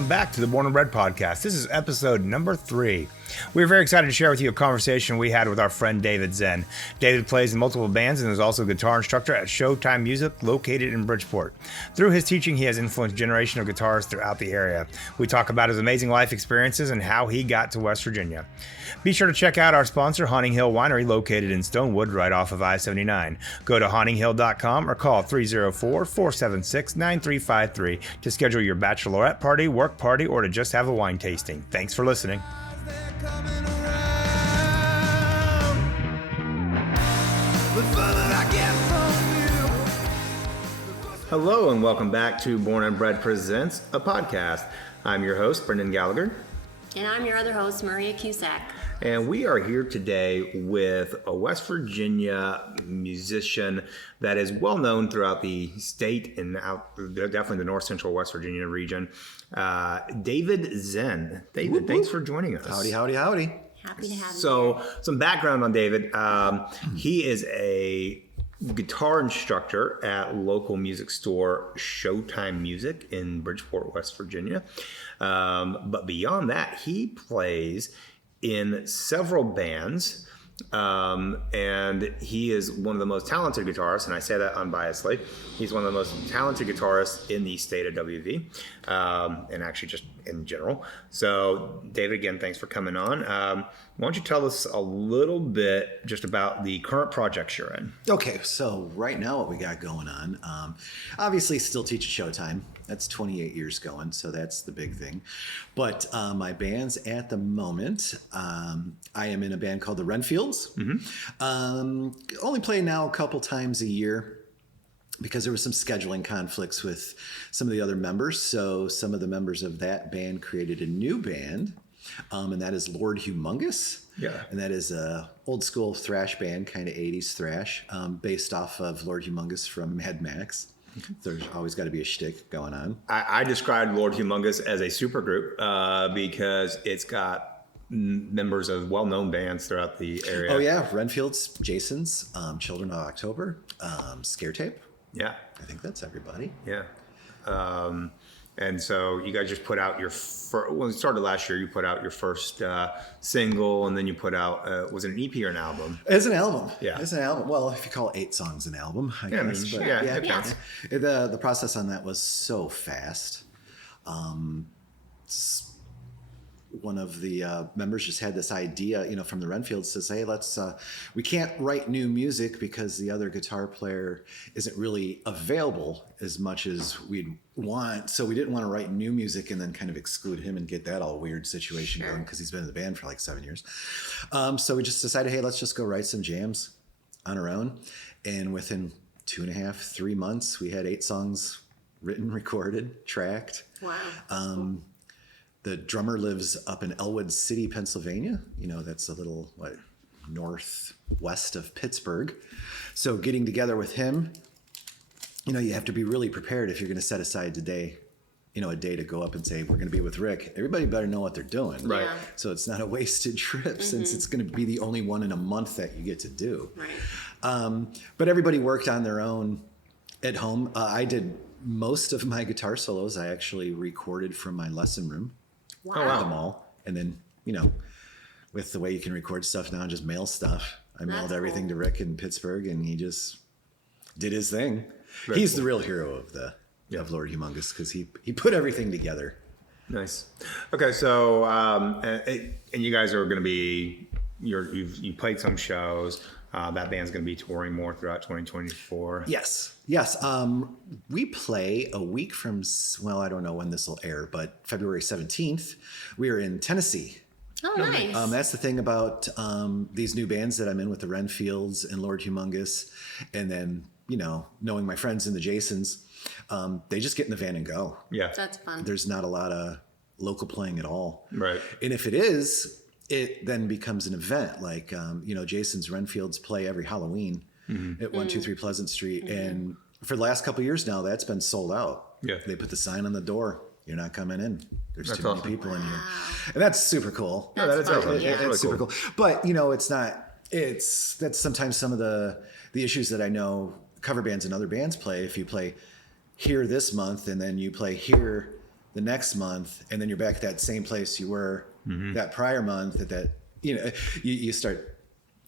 welcome back to the Born and Bred podcast. This is episode number 3. We're very excited to share with you a conversation we had with our friend David Zinn. David plays in multiple bands and is also a guitar instructor at Showtime Music, located in Bridgeport. Through his teaching, he has influenced a generation of guitarists throughout the area. We talk about his amazing life experiences and how he got to West Virginia. Be sure to check out our sponsor, Haunting Hill Winery, located in Stonewood, right off of I-79. Go to hauntinghill.com or call 304-476-9353 to schedule your bachelorette party, work party, or to just have a wine tasting. Thanks for listening. Hello and welcome back to Born and Bred Presents, a podcast. I'm your host, Brendan Gallagher. And I'm your other host, Maria Cusack. And we are here today with a West Virginia musician that is well known throughout the state and out, definitely the north central West Virginia region, David Zinn. David, Whoop, thanks whoop. for joining us. Howdy, howdy, howdy. Happy to have you. So, some background on David. He is a guitar instructor at local music store Showtime Music in Bridgeport, West Virginia. But beyond that, he plays in several bands, and he is one of the most talented guitarists, and I say that unbiasedly. He's one of the most talented guitarists in the state of WV, and actually just in general. So, David, again, thanks for coming on. Why don't you tell us a little bit just about the current projects you're in? Okay, so right now what we got going on, obviously still teach at Showtime. That's 28 years going, so that's the big thing. But my bands at the moment, I am in a band called the Renfields. Only play now a couple times a year because there was some scheduling conflicts with some of the other members. So some of the members of that band created a new band, and that is Lord Humongous. Yeah. And that is a old school thrash band, kind of 80s thrash, based off of Lord Humongous from Mad Max. There's always got to be a shtick going on. I described Lord Humongous as a supergroup because it's got members of well-known bands throughout the area. Oh yeah, Renfield's, Jason's, Children of October, Scare Tape. Yeah. I think that's everybody. Yeah. And so you guys just put out your first, well, it started last year, you put out your first single, and then you put out, was it an EP or an album? It's an album. Yeah. It's an album. Well, if you call 8 songs an album, I Yeah, I guess. mean, But yeah, it counts. The process on that was so fast. One of the members just had this idea, from the Renfield, says, hey, we can't write new music because the other guitar player isn't really available as much as we'd want. So we didn't want to write new music and then kind of exclude him and get that all weird situation going because he's been in the band for like 7 years. So we just decided, hey, let's just go write some jams on our own. And within 2.5, 3 months, we had 8 songs written, recorded, tracked. Wow. The drummer lives up in Elwood City, Pennsylvania. That's a little, northwest of Pittsburgh. So getting together with him, you have to be really prepared if you're going to set aside today, a day to go up and say, we're going to be with Rick. Everybody better know what they're doing. Right. Yeah. So it's not a wasted trip since it's going to be the only one in a month that you get to do. Right. But everybody worked on their own at home. I did most of my guitar solos. I actually recorded from my lesson room. Wow. Oh, wow. Them all, and then with the way you can record stuff now and just mail stuff, I mailed everything to Rick in Pittsburgh, and he just did his thing. He's the real hero of Lord Humongous because he put everything together. Nice. Okay, so and you guys are going to be you played some shows. That band's going to be touring more throughout 2024. Yes. We play a week from, I don't know when this will air, but February 17th, we are in Tennessee. Oh, nice. That's the thing about these new bands that I'm in with the Renfields and Lord Humongous. And then, knowing my friends in the Jasons, they just get in the van and go. Yeah. That's fun. There's not a lot of local playing at all. Right. And if it is, it then becomes an event. Like, Jason's Renfields play every Halloween at 123 Pleasant Street. And for the last couple of years now, that's been sold out. Yeah. They put the sign on the door. You're not coming in. There's That's too many awesome. people in here. And that's super cool. No, that is That's awesome. fun, yeah. That's really It's super cool. cool. But, that's sometimes some of the issues that I know cover bands and other bands play. If you play here this month and then you play here the next month, and then you're back at that same place you were that prior month. You start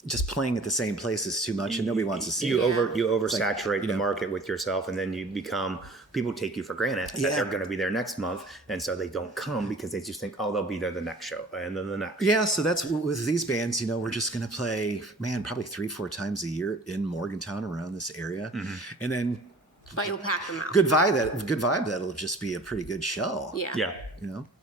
just playing at the same places too much, and nobody wants to see You it. oversaturate the market with yourself, and then you become, people take you for granted that they're going to be there next month, and so they don't come because they just think, oh, they'll be there the next show and then the next. Yeah, so that's with these bands. We're just going to play, probably 3-4 times a year in Morgantown around this area, and then But you'll pack them out. good vibe. That'll just be a pretty good show. Yeah.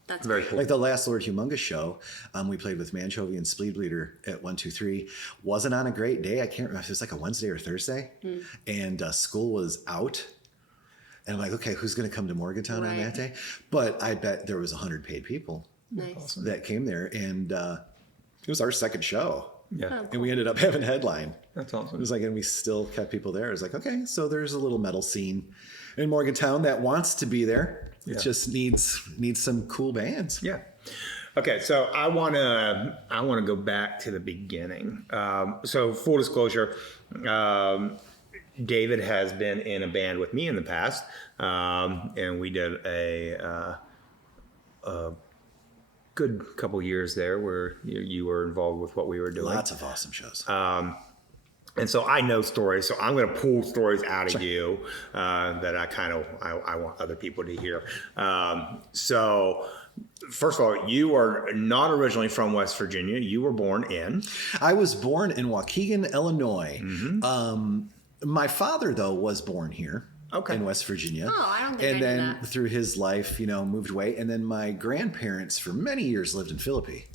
That's Very cool. Like the last Lord Humongous show, we played with Manchovy and Spleedbleeder at 123. Wasn't on a great day. I can't remember. It was like a Wednesday or Thursday, and school was out. And I'm like, okay, who's going to come to Morgantown on that day? But I bet there was 100 paid people that came there, and it was our second show. Yeah. And we ended up having a headline. That's awesome. It was like, and we still kept people there. It was like, okay, so there's a little metal scene in Morgantown that wants to be there. It just needs some cool bands. Yeah. Okay, so I want to go back to the beginning. So full disclosure, David has been in a band with me in the past, and we did a good couple years there where you were involved with what we were doing. Lots of awesome shows. And so I know stories, so I'm going to pull stories out of you that I want other people to hear. So first of all, you are not originally from West Virginia. You were born in? I was born in Waukegan, Illinois. My father, though, was born here. In West Virginia. Oh, I don't think And I knew then that. through his life, moved away. And then my grandparents for many years lived in Philippi.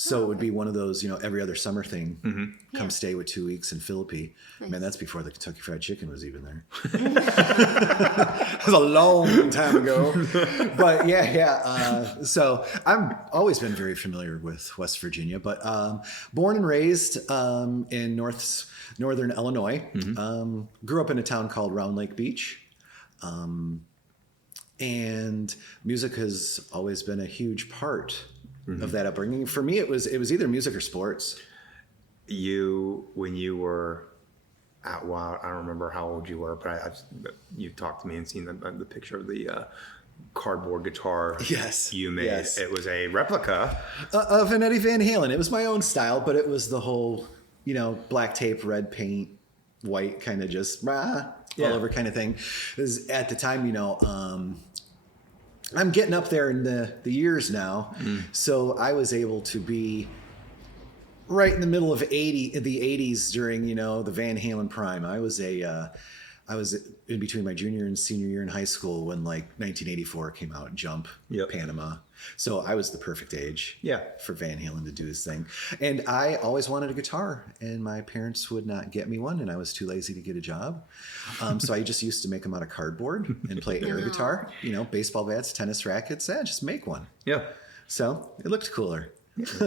So it would be one of those, every other summer thing. Come stay with 2 weeks in Philippi. Nice. Man, that's before the Kentucky Fried Chicken was even there. It was a long time ago. But so I've always been very familiar with West Virginia. But born and raised in northern Illinois. Grew up in a town called Round Lake Beach. And music has always been a huge part of that upbringing. For me, it was either music or sports. When you were out, well, I don't remember how old you were, but you've talked to me and seen the picture of the cardboard guitar you made. Yes. It was a replica Of an Eddie Van Halen. It was my own style, but it was the whole, black tape, red paint, white kind of just all over kind of thing. It was, at the time, I'm getting up there in the years now, so I was able to be right in the middle of the 80s during the Van Halen prime. I was in between my junior and senior year in high school when 1984 came out, Jump, Panama. So I was the perfect age for Van Halen to do his thing. And I always wanted a guitar, and my parents would not get me one, and I was too lazy to get a job. So I just used to make them out of cardboard and play air guitar, baseball bats, tennis rackets. Just make one. Yeah. So it looked cooler.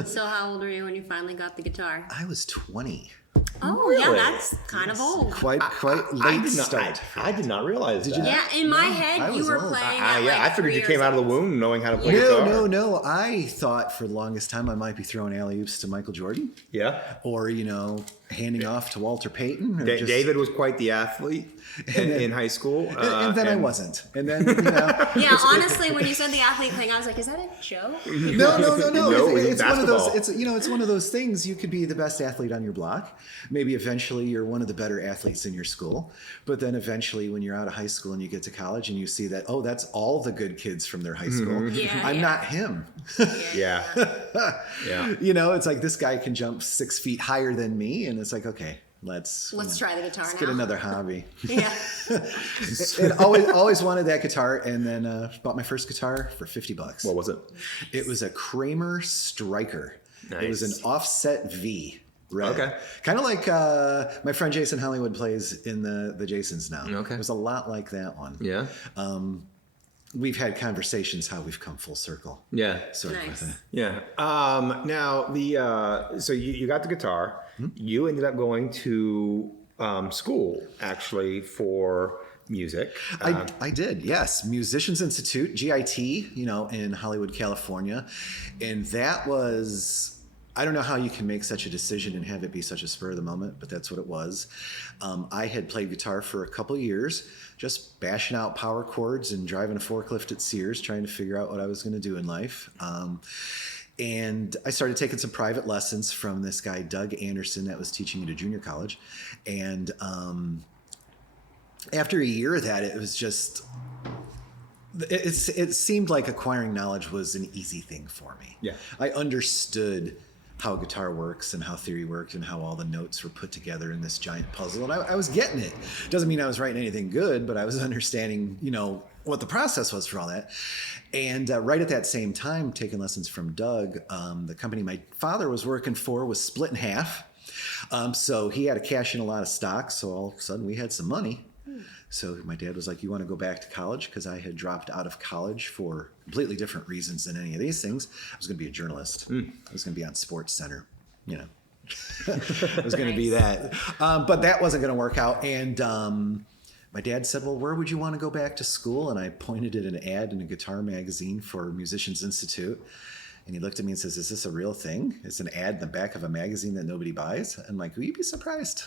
So how old were you when you finally got the guitar? I was 20. Oh, Really? yeah, that's kind of old. Quite late start. I did not realize that. Yeah, in my head, you was were old. playing. I figured you came out of the womb knowing how to play No, guitar. no. I thought for the longest time I might be throwing alley-oops to Michael Jordan. Yeah. Or, handing off to Walter Payton. Or David was quite the athlete in high school. And then I wasn't. And then, Yeah, honestly, when you said the athlete thing, I was like, is that a joke? No. No, It's one of those. basketball. It's one of those things. You could be the best athlete on your block. Maybe eventually you're one of the better athletes in your school. But then eventually, when you're out of high school and you get to college and you see that, oh, that's all the good kids from their high school. Yeah, I'm not him. Yeah. Yeah. It's like this guy can jump 6 feet higher than me, and it's like, okay, let's try the guitar let's now. get another hobby. Yeah. And always wanted that guitar, and then bought my first guitar for $50. What was it? It was a Kramer Striker. It was an Nice. offset V. Red. Okay. Kind of like my friend Jason Hollywood plays in the Jasons now. Okay. It was a lot like that one. Yeah. We've had conversations how we've come full circle. Yeah. Sort of Nice. with it. Yeah. Now so you got the guitar. You ended up going to school actually for music. I did, yes. Musicians Institute, GIT, in Hollywood, California. And that was I don't know how you can make such a decision and have it be such a spur of the moment, but that's what it was. I had played guitar for a couple years, just bashing out power chords and driving a forklift at Sears, trying to figure out what I was going to do in life. And I started taking some private lessons from this guy, Doug Anderson, that was teaching at a junior college. And after a year of that, it was just... It seemed like acquiring knowledge was an easy thing for me. Yeah. I understood how guitar works and how theory worked and how all the notes were put together in this giant puzzle. And I was getting it. Doesn't mean I was writing anything good, but I was understanding, what the process was for all that. And right at that same time, taking lessons from Doug, the company my father was working for was split in half. So he had to cash in a lot of stock. So all of a sudden we had some money. So my dad was like, you want to go back to college? Because I had dropped out of college for completely different reasons than any of these things. I was going to be a journalist. I was going to be on Sports Center, I was going to be that. But that wasn't going to work out. And my dad said, well, where would you want to go back to school? And I pointed at an ad in a guitar magazine for Musicians Institute. And he looked at me and says, is this a real thing? It's an ad in the back of a magazine that nobody buys. I'm like, will you be surprised?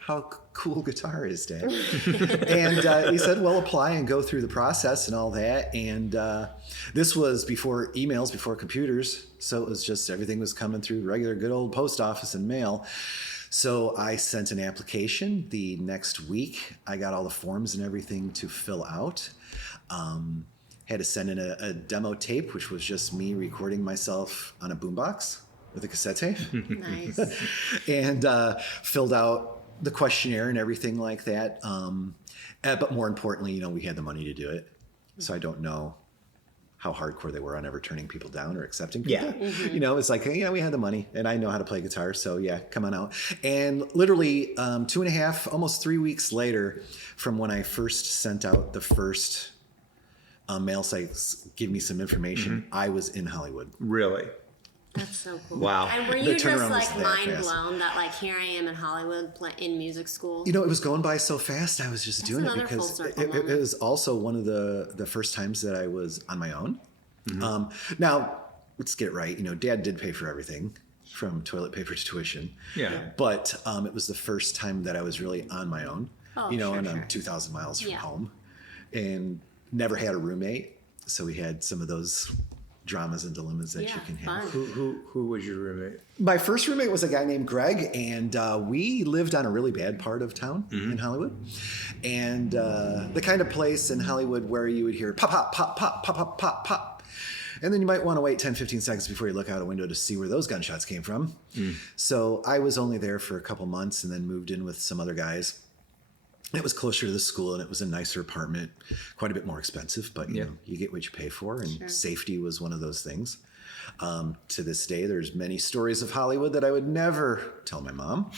How cool guitar is, Dad. And he said, well, apply and go through the process and all that. And this was before emails, before computers. So it was just everything was coming through regular good old post office and mail. So I sent an application. The next week, I got all the forms and everything to fill out. Had to send in a demo tape, which was just me recording myself on a boombox with a cassette tape. Nice. And filled out the questionnaire and everything like that. But more importantly, we had the money to do it. So I don't know how hardcore they were on ever turning people down or accepting people. Yeah. It's like, we had the money and I know how to play guitar. So yeah, come on out. And literally 2.5, almost 3 weeks later from when I first sent out the first mail sites, give me some information, I was in Hollywood. Really? That's so cool. Wow. And were The you just turnaround like was that mind fast. blown that like here I am in Hollywood in music school? It was going by so fast. I was just doing it another full because circle it moment. was also one of the first times that I was on my own. Now, let's get it right. Dad did pay for everything from toilet paper to tuition. Yeah. But it was the first time that I was really on my own, Oh, and sure. I'm 2,000 miles from Yeah. home and never had a roommate. So we had some of those dramas and dilemmas that you can have. fun. Who was your roommate? My first roommate was a guy named Greg, and we lived on a really bad part of town in Hollywood. And the kind of place in Hollywood where you would hear pop, pop, pop, pop, pop, pop, pop, pop. And then you might want to wait 10, 15 seconds before you look out a window to see where those gunshots came from. So I was only there for a couple months and then moved in with some other guys. It was closer to the school and it was a nicer apartment, quite a bit more expensive, but you get what you pay for, and safety was one of those things. To this day, there's many stories of Hollywood that I would never tell my mom.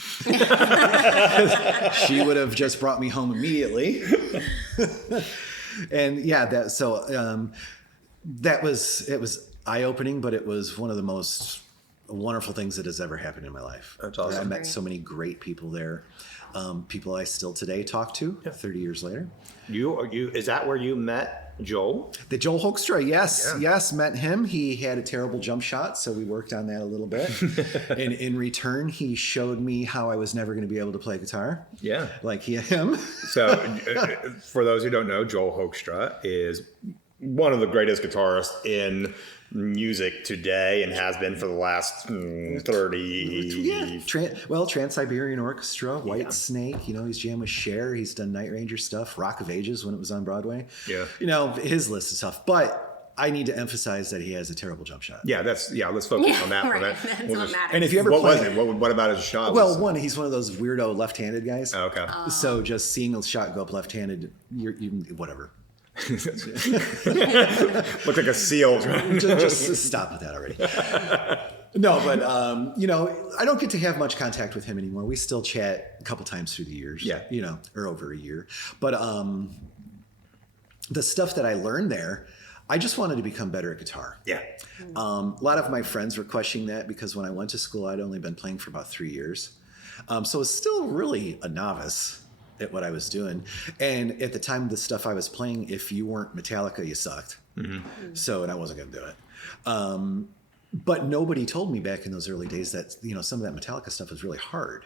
She would have just brought me home immediately. And yeah, it was eye-opening, but it was one of the most wonderful things that has ever happened in my life. That's awesome. I met so many great people there. People I still today talk to 30 years later. Is that where you met Joel? The Joel Hoekstra, yes, met him. He had a terrible jump shot, so we worked on that a little bit. And in return, he showed me how I was never going to be able to play guitar. Yeah. Like him. So, for those who don't know, Joel Hoekstra is one of the greatest guitarists in music today and has been for the last 30. Yeah. Trans-Siberian Orchestra, White Snake, he's jammed with Cher. He's done Night Ranger stuff, Rock of Ages when it was on Broadway. Yeah. His list is tough, but I need to emphasize that he has a terrible jump shot. Yeah, let's focus on that. Right. That's what matters. And if you ever what was it? What about his shot? Well, he's one of those weirdo left-handed guys. Oh, okay. So just seeing a shot go up left-handed, you whatever. Looked like a seal. just stop with that already. No, but I don't get to have much contact with him anymore. We still chat a couple times through the years. Yeah. Or over a year. But the stuff that I learned there, I just wanted to become better at guitar. Yeah. A lot of my friends were questioning that because when I went to school, I'd only been playing for about 3 years. So I was still really a novice at what I was doing. And at the time, the stuff I was playing, if you weren't Metallica, you sucked. So, and I wasn't going to do it. But nobody told me back in those early days that, some of that Metallica stuff was really hard.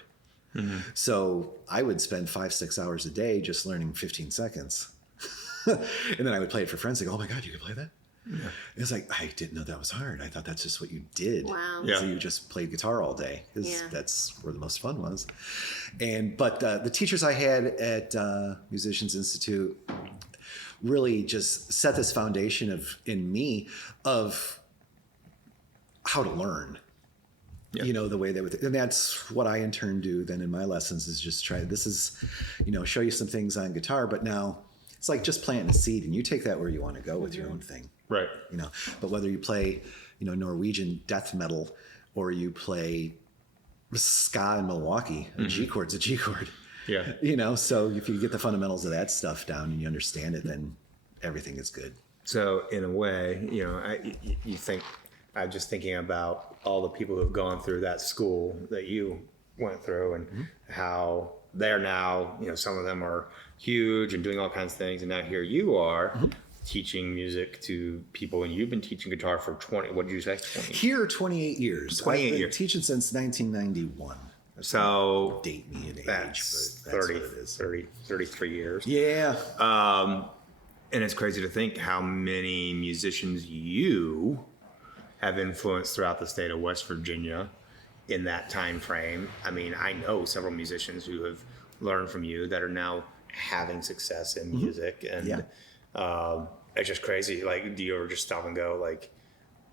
Mm-hmm. So I would spend 5-6 hours a day just learning 15 seconds. And then I would play it for friends. Like, oh my God, you can play that? Yeah. It's like, I didn't know that was hard. I thought that's just what you did. Wow. Yeah. So you just played guitar all day. That's where the most fun was. But the teachers I had at Musicians Institute really just set this foundation in me of how to learn. Yep. The way they would, and that's what I in turn do then in my lessons is just show you some things on guitar, but now it's like just planting a seed and you take that where you want to go with your own thing. Right. But whether you play, Norwegian death metal or you play ska in Milwaukee, a G chord's a G chord. Yeah. So if you get the fundamentals of that stuff down and you understand it, then everything is good. So in a way, you think, I'm just thinking about all the people who've gone through that school that you went through and how they're now, some of them are huge and doing all kinds of things. And now here you are teaching music to people, and you've been teaching guitar for 20, what did you say? 20? Here, 28 years. 28 I've been years. Teaching since 1991. So date me in age, that's but that's 30, what it is. 33 years. Yeah. And it's crazy to think how many musicians you have influenced throughout the state of West Virginia in that time frame. I mean, I know several musicians who have learned from you that are now having success in music, and it's just crazy. Like, do you ever just stop and go like,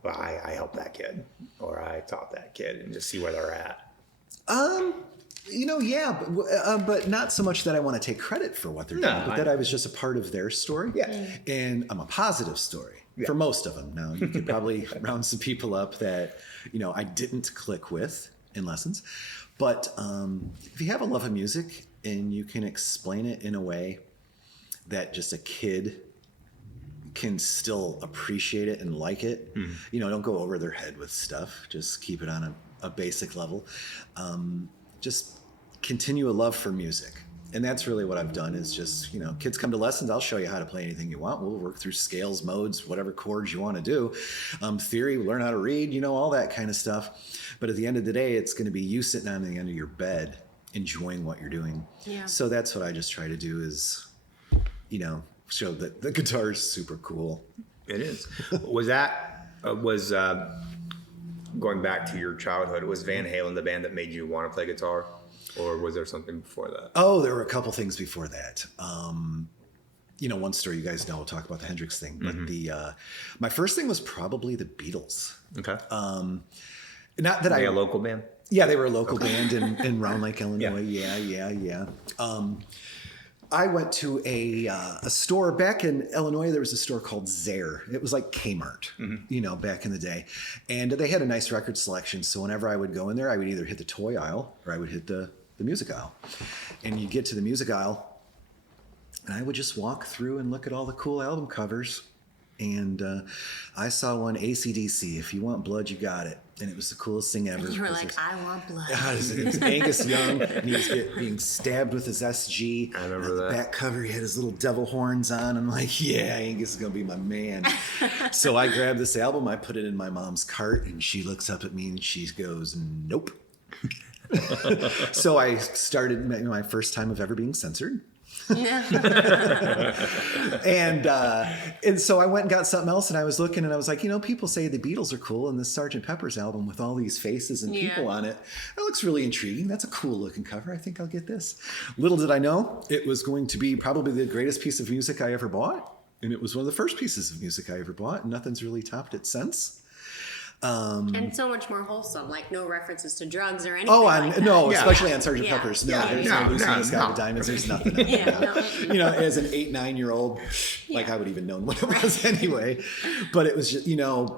well, I helped that kid, or I taught that kid, and just see where they're at? But not so much that I want to take credit for what they're doing, but that I was just a part of their story. Yeah. And I'm a positive story for most of them. Now, you could probably round some people up that, I didn't click with in lessons. But if you have a love of music and you can explain it in a way that just a kid can still appreciate it and like it, don't go over their head with stuff. Just keep it on a basic level. Just continue a love for music. And that's really what I've done is just, kids come to lessons. I'll show you how to play anything you want. We'll work through scales, modes, whatever chords you want to do. Theory, learn how to read, all that kind of stuff. But at the end of the day, it's going to be you sitting on the end of your bed, enjoying what you're doing. Yeah. So that's what I just try to do is, show that the guitar is super cool. It is. Going back to your childhood, was Van Halen the band that made you want to play guitar, or was there something before that? Oh, there were a couple things before that. One story you guys know, we'll talk about the Hendrix thing, but my first thing was probably the Beatles. Okay. Not that a local band? Yeah, they were a local band in Round Lake, Illinois. Yeah. I went to a store back in Illinois. There was a store called Zare. It was like Kmart, back in the day. And they had a nice record selection. So whenever I would go in there, I would either hit the toy aisle or I would hit the music aisle. And you get to the music aisle, and I would just walk through and look at all the cool album covers. And I saw one, AC/DC, If You Want Blood, You Got It. And it was the coolest thing ever. And you were like, I want blood. It was Angus Young, and he was being stabbed with his SG. I remember that. The back cover, he had his little devil horns on. I'm like, yeah, Angus is going to be my man. So I grabbed this album, I put it in my mom's cart, and she looks up at me and she goes, nope. So I started my first time of ever being censored. And so I went and got something else, and I was looking, and I was like, people say the Beatles are cool, and this Sgt. Pepper's album with all these faces and people on it, that looks really intriguing. That's a cool looking cover. I think I'll get this. Little did I know it was going to be probably the greatest piece of music I ever bought, and it was one of the first pieces of music I ever bought, and nothing's really topped it since. And so much more whole,some like no references to drugs or anything. Oh, like that. no, especially on Sgt. Pepper's. No, Yeah. there's no Lucy in the Sky with Diamonds. There's nothing. As an 8-9-year-old, like I would even known what it was anyway. But it was just,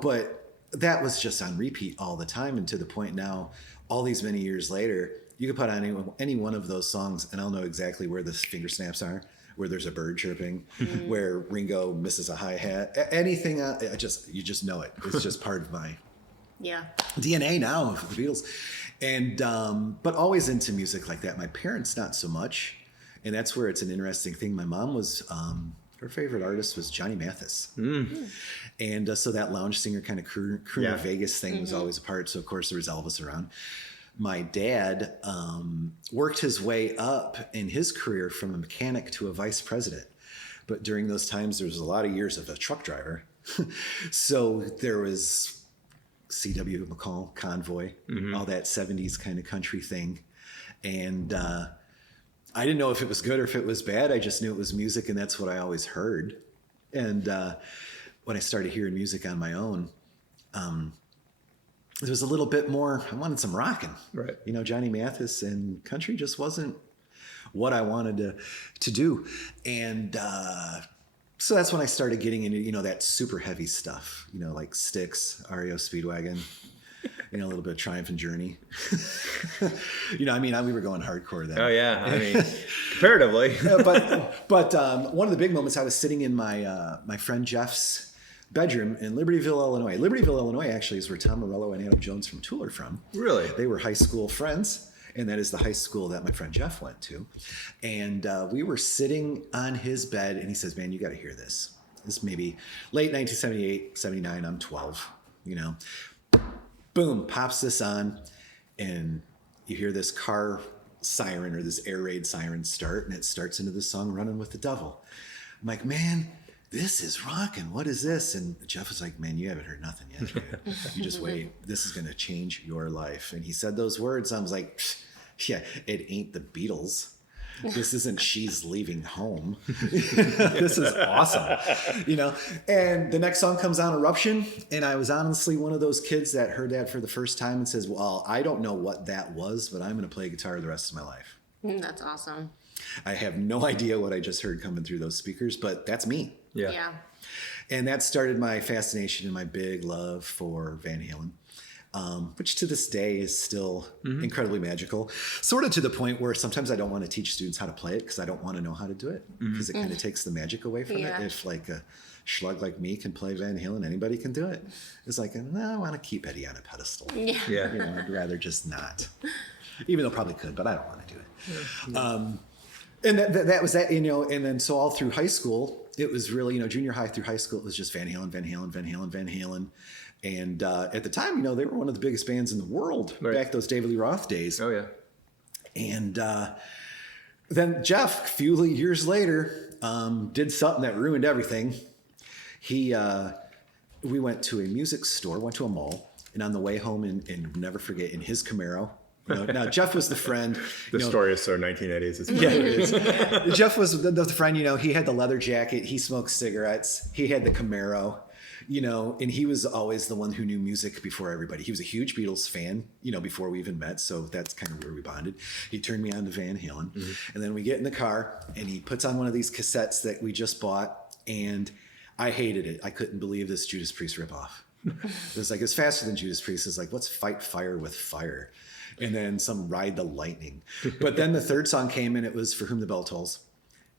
but that was just on repeat all the time, and to the point now, all these many years later, you could put on any one of those songs, and I'll know exactly where the finger snaps are, where there's a bird chirping, where Ringo misses a hi-hat, anything. You just know it. It's just part of my DNA now of the Beatles. And but always into music like that. My parents not so much, and that's where it's an interesting thing. My mom was our favorite artist was Johnny Mathis. And so that lounge singer kind of crooner Vegas thing was always a part. So of course there was Elvis around. My dad worked his way up in his career from a mechanic to a vice president. But during those times, there was a lot of years of a truck driver. So there was C.W. McCall, Convoy, all that 70s kind of country thing. And I didn't know if it was good or if it was bad. I just knew it was music, and that's what I always heard. And when I started hearing music on my own, there was a little bit more, I wanted some rocking. Right. You know, Johnny Mathis and country just wasn't what I wanted to do. And so that's when I started getting into, you know, that super heavy stuff, you know, like Styx, REO Speedwagon, you know, a little bit of Triumph and Journey. You know, I mean, we were going hardcore then. Oh, yeah. I mean, comparatively. But one of the big moments, I was sitting in my friend Jeff's bedroom in Libertyville, Illinois. Libertyville, Illinois, actually, is where Tom Morello and Adam Jones from Tool are from. Really? They were high school friends. And that is the high school that my friend Jeff went to. And we were sitting on his bed, and he says, man, you got to hear this. This may be late 1978, 79, I'm 12, you know. Boom, pops this on, and you hear this car siren or this air raid siren start, and it starts into the song Running with the Devil. I'm like, man, this is rocking. What is this? And Jeff was like, man, you haven't heard nothing yet, dude. You just wait. This is going to change your life. And he said those words. I was like, yeah, it ain't the Beatles. This isn't She's Leaving Home. This is awesome. You know, and the next song comes on, Eruption. And I was honestly one of those kids that heard that for the first time and says, well, I don't know what that was, but I'm going to play guitar the rest of my life. That's awesome. I have no idea what I just heard coming through those speakers, but that's me. Yeah. And that started my fascination and my big love for Van Halen, which to this day is still incredibly magical. Sort of to the point where sometimes I don't want to teach students how to play it because I don't want to know how to do it because it kind of takes the magic away from it. If like a schlug like me can play Van Halen, anybody can do it. It's like, no, I want to keep Eddie on a pedestal. Yeah. You know, I'd rather just not. Even though I probably could, but I don't want to do it. And that was that, you know, and then so all through high school, it was really, you know, junior high through high school, it was just Van Halen, Van Halen, Van Halen, Van Halen. And at the time, you know, they were one of the biggest bands in the world back those David Lee Roth days. Oh, yeah. And then Jeff, a few years later, did something that ruined everything. We went to a music store, went to a mall, and on the way home, and never forget, in his Camaro. You know, now Jeff was the friend. The story is so 1980s. It's yeah, it is. Jeff was the friend. You know, he had the leather jacket. He smoked cigarettes. He had the Camaro. You know, and he was always the one who knew music before everybody. He was a huge Beatles fan. You know, before we even met. So that's kind of where we bonded. He turned me on to Van Halen, and then we get in the car, and he puts on one of these cassettes that we just bought, and I hated it. I couldn't believe this Judas Priest ripoff. It was like, it's faster than Judas Priest. It's like, let's fight fire with fire. And then some Ride the Lightning. But then the third song came, and it was For Whom the Bell Tolls.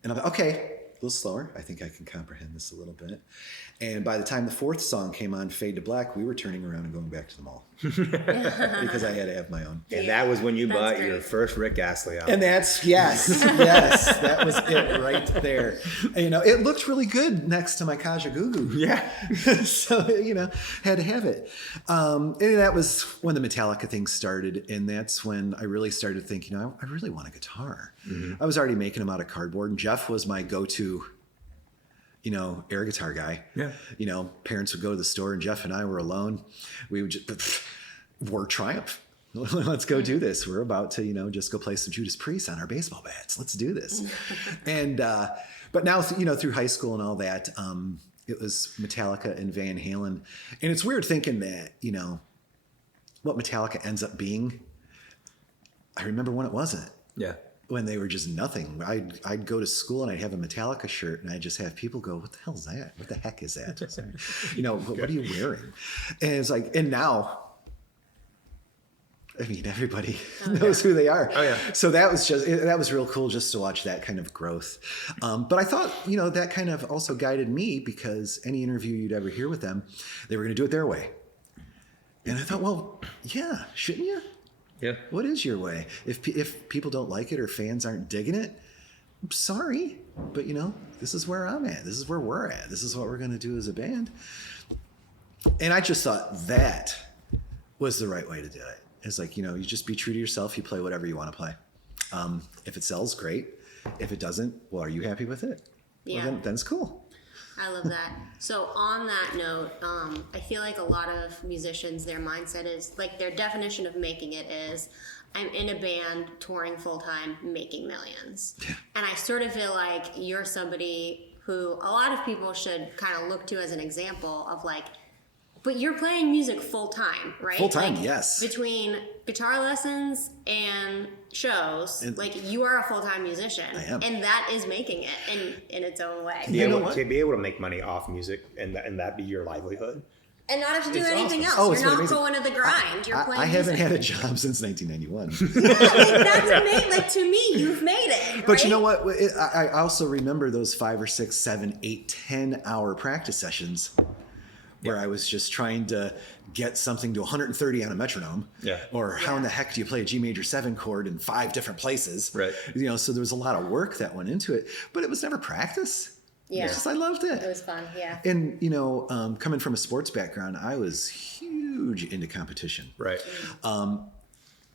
And I'm like, okay, a little slower. I think I can comprehend this a little bit. And by the time the fourth song came on, Fade to Black, we were turning around and going back to the mall. Because I had to have my own. And that was when you bought your first Rick Astley album. And that's, yes, that was it right there. And, you know, it looked really good next to my Kaja Gugu. Yeah. So, you know, had to have it. And that was when the Metallica thing started. And that's when I really started thinking, I really want a guitar. I was already making them out of cardboard. And Jeff was my go-to, you know, air guitar guy. Yeah. You know, parents would go to the store and Jeff and I were alone. We would just, War Triumph. Let's go do this. We're about to, you know, just go play some Judas Priest on our baseball bats. Let's do this. And, but now, you know, through high school and all that, it was Metallica and Van Halen. And it's weird thinking that, you know, what Metallica ends up being. I remember when it wasn't. Yeah. When they were just nothing. I'd go to school and I'd have a Metallica shirt and I'd just have people go, what the hell is that? What the heck is that? You know, what are you wearing? And it's like, and now, I mean, everybody knows who they are. Oh, yeah. So that was real cool just to watch that kind of growth. But I thought, you know, that kind of also guided me because any interview you'd ever hear with them, they were going to do it their way. And I thought, well, yeah, shouldn't you? Yeah. What is your way? If people don't like it or fans aren't digging it, I'm sorry, but this is where I'm at. This is where we're at. This is what we're going to do as a band. And I just thought that was the right way to do it. It's like, you just be true to yourself. You play whatever you want to play. If it sells, great. If it doesn't, well, are you happy with it? Yeah. Well, then it's cool. I love that. So on that note, I feel like a lot of musicians, their mindset is like their definition of making it is I'm in a band touring full time, making millions. Yeah. And I sort of feel like you're somebody who a lot of people should kind of look to as an example of like, but you're playing music full time, right? Full time, like, yes. Between guitar lessons and shows, like you are a full time musician. I am. And that is making it in its own way. To be able to make money off music and that be your livelihood. And not have to do anything awesome. else. You're not going to the grind. You're playing I music. haven't had a job since 1991. That's amazing. Like, to me, you've made it. Right? But you know what? I also remember those 5 or 6, 7, 8, 10-hour practice sessions where I was just trying to get something to 130 on a metronome. Yeah. Or how in the heck do you play a G major 7 chord in 5 different places? Right. So there was a lot of work that went into it, but it was never practice. Yeah. I loved it. It was fun, yeah. And, coming from a sports background, I was huge into competition. Right.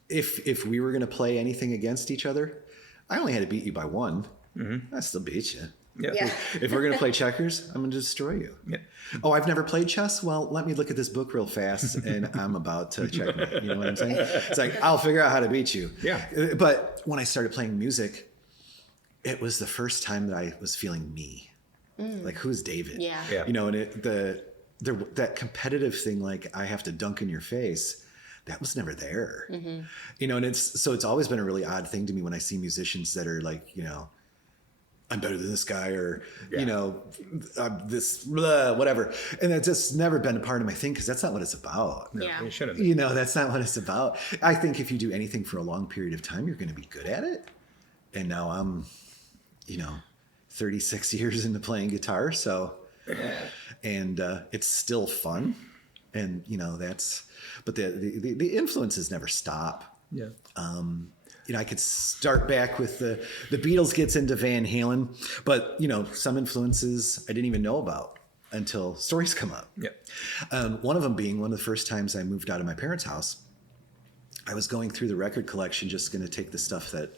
If we were going to play anything against each other, I only had to beat you by 1. Mm-hmm. I still beat you. Yeah. If we're going to play checkers, I'm going to destroy you. Yeah. Oh, I've never played chess? Well, let me look at this book real fast and I'm about to checkmate. You know what I'm saying? It's like, I'll figure out how to beat you. Yeah. But when I started playing music, it was the first time that I was feeling me. Like, who's David? Yeah. And that competitive thing, like I have to dunk in your face, that was never there. Mm-hmm. And it's always been a really odd thing to me when I see musicians that are like, I'm better than this guy, or I'm this blah, whatever, and it's just never been a part of my thing because that's not what it's about. No, yeah, it shouldn't be. That's not what it's about. I think if you do anything for a long period of time, you're going to be good at it. And now I'm, 36 years into playing guitar, so and it's still fun, and but the influences never stop. Yeah. I could start back with the Beatles gets into Van Halen, but some influences I didn't even know about until stories come up. Yeah. One of them being one of the first times I moved out of my parents' house. I was going through the record collection, just going to take the stuff that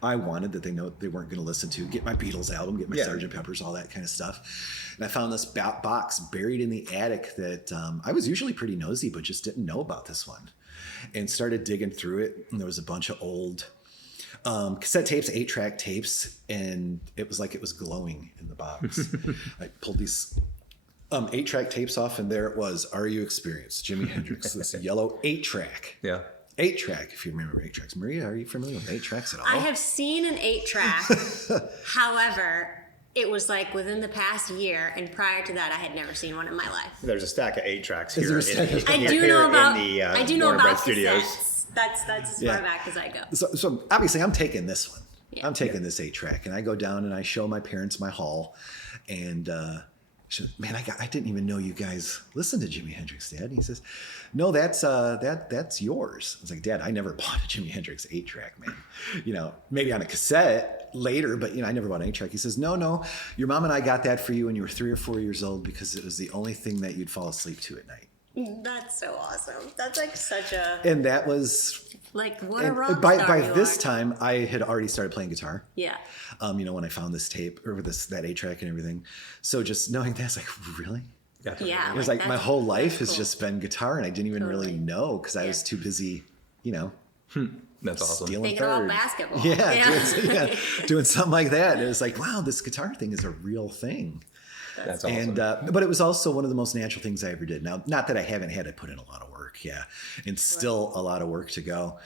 I wanted that they know they weren't going to listen to, get my Beatles album, get my Sgt. Pepper's, all that kind of stuff. And I found this box buried in the attic that I was usually pretty nosy, but just didn't know about this one. And started digging through it. And there was a bunch of old cassette tapes, 8-track tapes. And it was like it was glowing in the box. I pulled these 8-track tapes off, and there it was. Are You Experienced? Jimi Hendrix, this yellow 8-track. Yeah. 8-track, if you remember 8-tracks. Maria, are you familiar with 8-tracks at all? I have seen an 8-track. However, it was like within the past year, and prior to that, I had never seen one in my life. There's a stack of 8-tracks Is here. there a stack? I do know about Warner Studios. cassettes. That's as far back as I go. So obviously, I'm taking this one. Yeah. I'm taking this 8-track, and I go down and I show my parents my haul, and she says, man, I didn't even know you guys listened to Jimi Hendrix, Dad. And he says, no, that's yours. I was like, Dad, I never bought a Jimi Hendrix 8-track, man. Maybe on a cassette later, but I never bought an 8-track. He says, no, your mom and I got that for you when you were 3 or 4 years old because it was the only thing that you'd fall asleep to at night. That's so awesome. That's like such a... And that was... Like, what a rock by star this you are. time, I had already started playing guitar. Yeah. When I found this tape or that 8-track and everything. So just knowing that, it's like, really? Yeah. It was like my whole life has cool. just been guitar, and I didn't even really know because I was too busy, That's awesome. stealing Thinking third. about basketball. Yeah, doing something like that. And it was like, wow, this guitar thing is a real thing. That's awesome. And but it was also one of the most natural things I ever did. Now, not that I haven't had to put in a lot of work, and still a lot of work to go.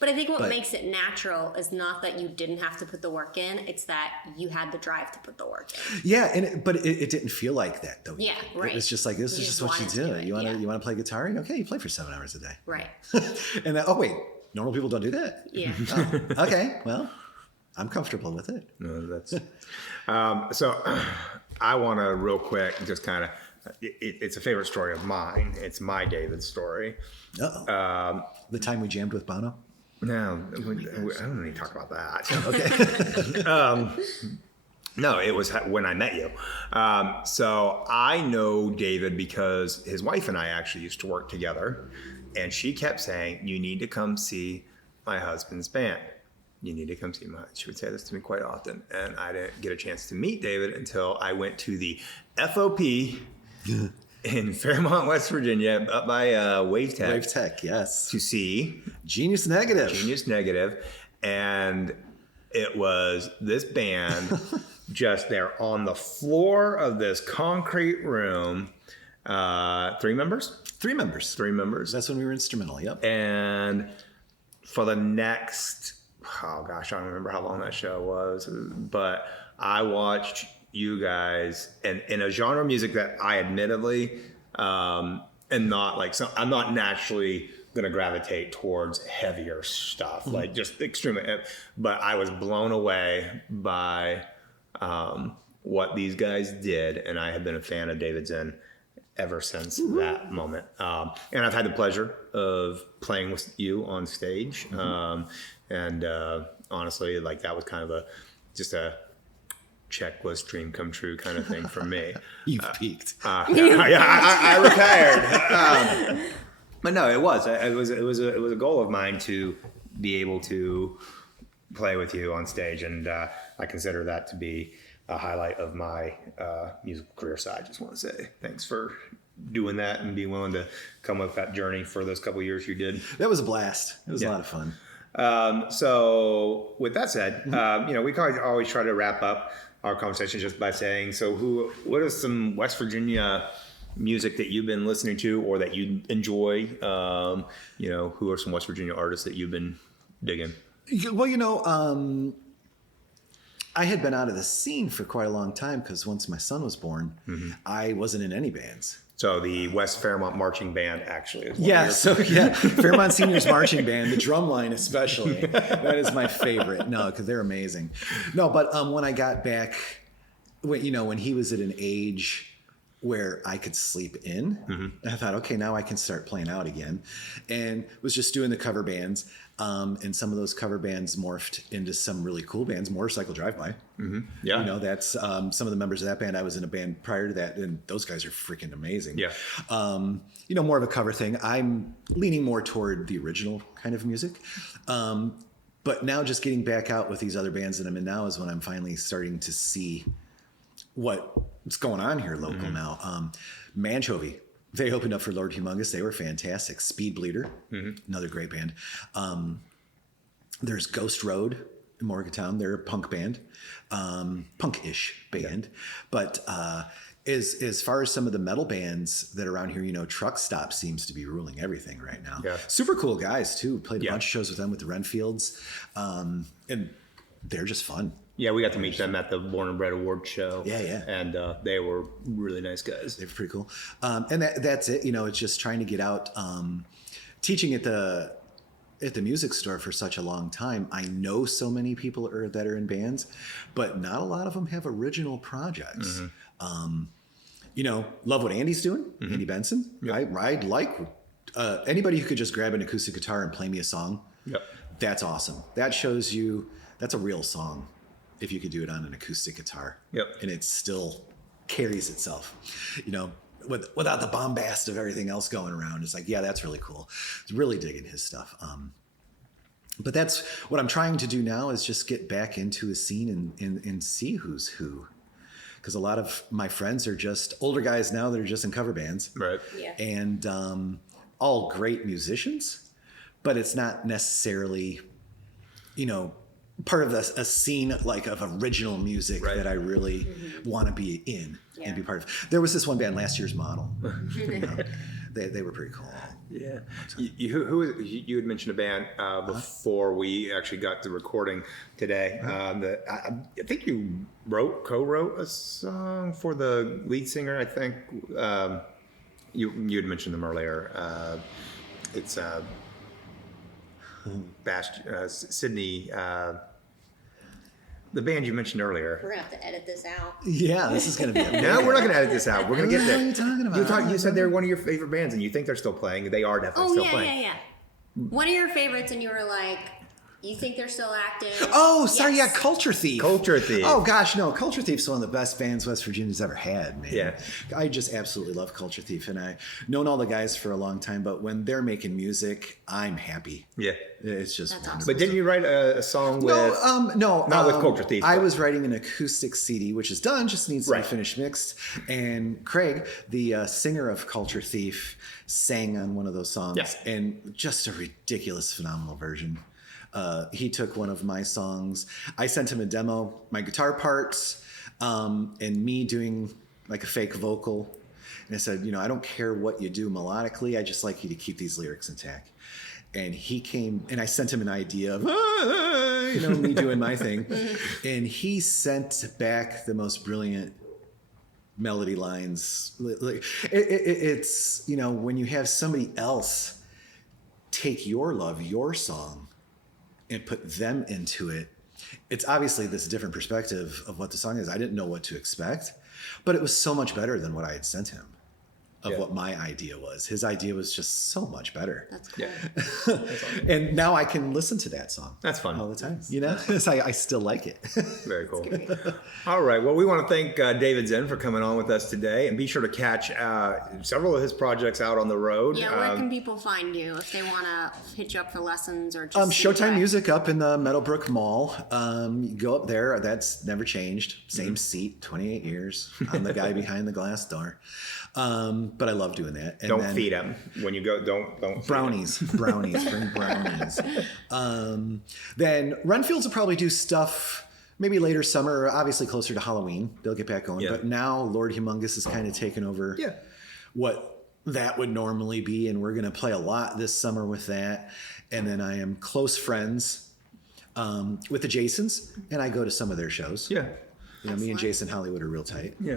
But I think what makes it natural is not that you didn't have to put the work in; it's that you had the drive to put the work in. Yeah, but it didn't feel like that though. Yeah, right. It was just like this is just what you do. You want to play guitar? Okay, you play for 7 hours a day. Right. And then, wait, normal people don't do that. Yeah. Oh, okay, well, I'm comfortable with it. No, that's so. I want to real quick just kind of. It's a favorite story of mine. It's my David story. The time we jammed with Bono. No, I don't need to talk about that. Okay. No, it was when I met you. So I know David because his wife and I actually used to work together. And she kept saying, you need to come see my husband's band. You need to come see my. She would say this to me quite often. And I didn't get a chance to meet David until I went to the FOP in Fairmont, West Virginia, up by Wave Tech. Wave Tech, yes. To see Genius Negative. Genius Negative. And it was this band just there on the floor of this concrete room. 3 members? 3 members. 3 members. That's when we were instrumental, yep. And for the next, oh gosh, I don't remember how long that show was, but I watched you guys and in a genre of music that I admittedly am not like, so I'm not naturally going to gravitate towards heavier stuff, like just extremely, but I was blown away by what these guys did. And I have been a fan of David Zinn ever since that moment. And I've had the pleasure of playing with you on stage. And honestly, like that was kind of just a checklist dream come true kind of thing for me. You've peaked. I retired. But no, it was a goal of mine to be able to play with you on stage. And I consider that to be a highlight of my musical career. So I just want to say thanks for doing that and being willing to come with that journey for those couple of years you did. That was a blast. It was a lot of fun. So with that said, we always try to wrap up our conversation just by saying, so what is some West Virginia music that you've been listening to or that you enjoy? Who are some West Virginia artists that you've been digging? Well, I had been out of the scene for quite a long time because once my son was born, I wasn't in any bands. So the West Fairmont Marching Band actually is Fairmont Seniors Marching Band, the drum line especially. That is my favorite. No, because they're amazing. No, but when I got back, when he was at an age where I could sleep in, I thought, okay, now I can start playing out again. And was just doing the cover bands. And some of those cover bands morphed into some really cool bands. Motorcycle Drive-By. Yeah. That's some of the members of that band. I was in a band prior to that, and those guys are freaking amazing. Yeah. More of a cover thing. I'm leaning more toward the original kind of music. But now just getting back out with these other bands that I'm in now is when I'm finally starting to see what's going on here local now. Manchovy. They opened up for Lord Humongous. They were fantastic. Speed Bleeder, another great band. There's Ghost Road in Morgantown. They're a punk band, punk-ish band. Yeah. But as far as some of the metal bands that are around here, Truck Stop seems to be ruling everything right now. Yeah. Super cool guys too. Played a bunch of shows with them with the Renfields, and they're just fun. Yeah, we got to meet them at the Born and Bred Award show. Yeah. And they were really nice guys. They're pretty cool. And that's it. It's just trying to get out. Teaching at the music store for such a long time, I know so many people that are in bands, but not a lot of them have original projects. Love what Andy's doing, Andy Benson. Yep. I'd like anybody who could just grab an acoustic guitar and play me a song. Yep. That's awesome. That shows you that's a real song. If you could do it on an acoustic guitar. Yep. And it still carries itself, without the bombast of everything else going around. It's like, yeah, that's really cool. It's really digging his stuff. But that's what I'm trying to do now is just get back into a scene and see who's who. Because a lot of my friends are just older guys now that are just in cover bands. Right. Yeah. And all great musicians, but it's not necessarily, part of a scene like of original music that I really want to be in and be part of. There was this one band, Last Year's Model. They were pretty cool. Yeah. You had mentioned a band before we actually got to recording today. I think you co-wrote a song for the lead singer. I think you had mentioned them earlier. It's Sydney. The band you mentioned earlier. We're going to have to edit this out. Yeah, this is going to be No, we're not going to edit this out. We're going to get there. What are you talking about? You said they're one of your favorite bands and you think they're still playing. They are definitely still playing. Yeah. One of your favorites, and you were like, you think they're still active? Oh, sorry, Yes. yeah, Culture Thief. Culture Thief. Oh gosh, no, Culture Thief's one of the best bands West Virginia's ever had, man. Yeah. I just absolutely love Culture Thief, and I've known all the guys for a long time, but when they're making music, I'm happy. Yeah. It's just That's wonderful. awesome. But didn't you write a song with? No, Not with Culture Thief, I but- was writing an acoustic CD, which is done, just needs to Right. be finished mixed. And Craig, the singer of Culture Thief, sang on one of those songs, Yeah. and just a ridiculous, phenomenal version. He took one of my songs. I sent him a demo, my guitar parts, and me doing like a fake vocal. And I said, I don't care what you do melodically. I just like you to keep these lyrics intact. And he came, and I sent him an idea of, me doing my thing. And he sent back the most brilliant melody lines. It's, when you have somebody else take your love, your song, and put them into it, it's obviously this different perspective of what the song is. I didn't know what to expect, but it was so much better than what I had sent him of what my idea was. His idea was just so much better. That's cool. Yeah. And now I can listen to that song. That's fun. All the time. I still like it. Very cool. Great. All right. Well, we want to thank David Zinn for coming on with us today, and be sure to catch several of his projects out on the road. Yeah, where can people find you if they want to hit you up for lessons or just Showtime Music up in the Meadowbrook Mall. You go up there. That's never changed. Same seat, 28 years. I'm the guy behind the glass door. But I love doing that. And Don't then feed him when you go. Don't feed 'em. brownies, bring brownies. Then Renfields will probably do stuff maybe later summer, obviously closer to Halloween. They'll get back going. Yeah. But now Lord Humongous is kind of taken over what that would normally be, and we're going to play a lot this summer with that. And then I am close friends with the Jasons, and I go to some of their shows. Yeah. Me and Excellent. Jason Hollywood are real tight. Yeah.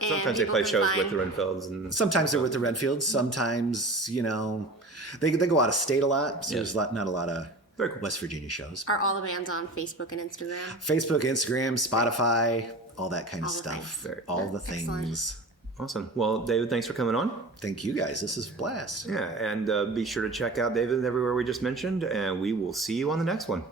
And Sometimes they people play can shows find- with the Renfields, and Sometimes they're with the Renfields. Sometimes, they go out of state a lot. So there's not a lot of Very cool. West Virginia shows. Are all the bands on Facebook and Instagram? Facebook, Instagram, Spotify, all that kind of All the stuff. things. All the Excellent. things. awesome. Well, David, thanks for coming on. Thank you guys. This is a blast. Yeah, and be sure to check out David everywhere we just mentioned, and we will see you on the next one.